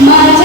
My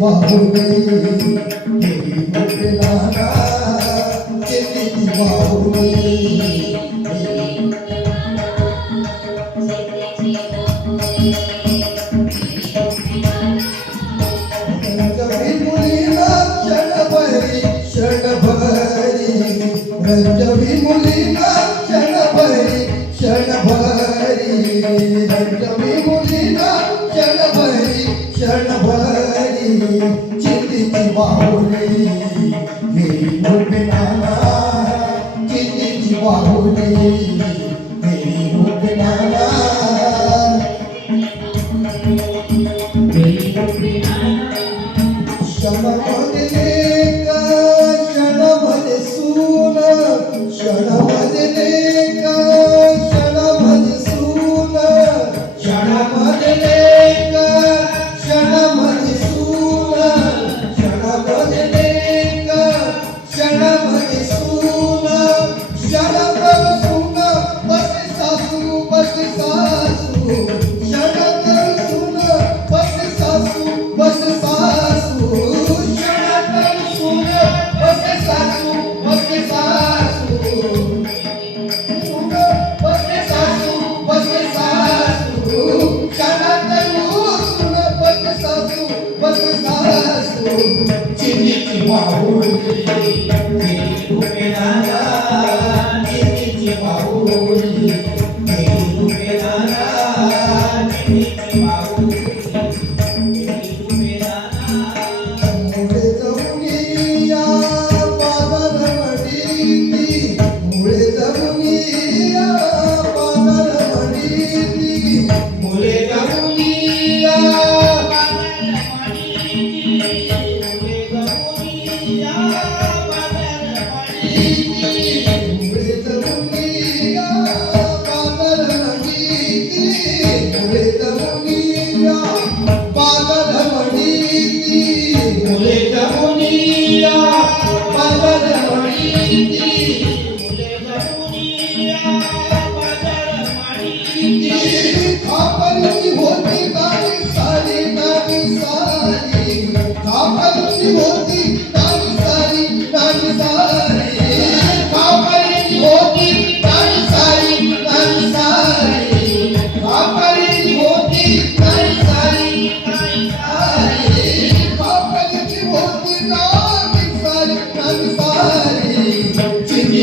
Baahubali take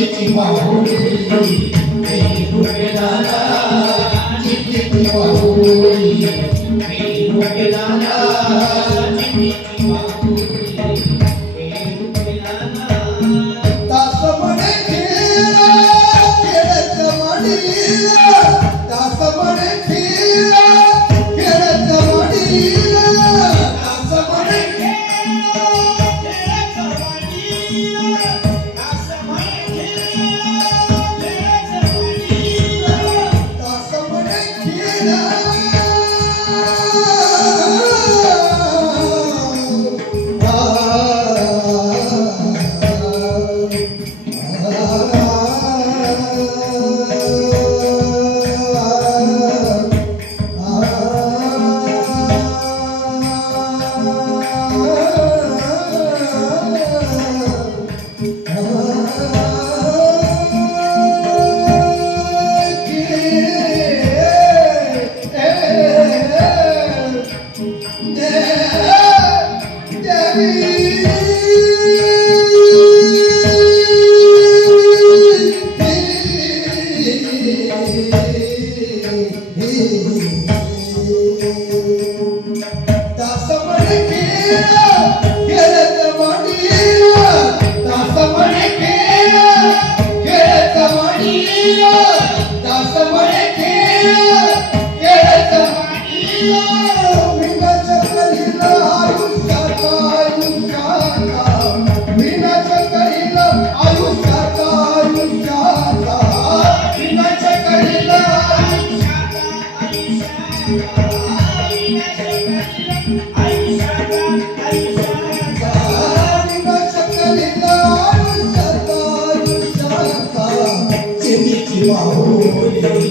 Thank you. Yeah. Passa por ele. Oh.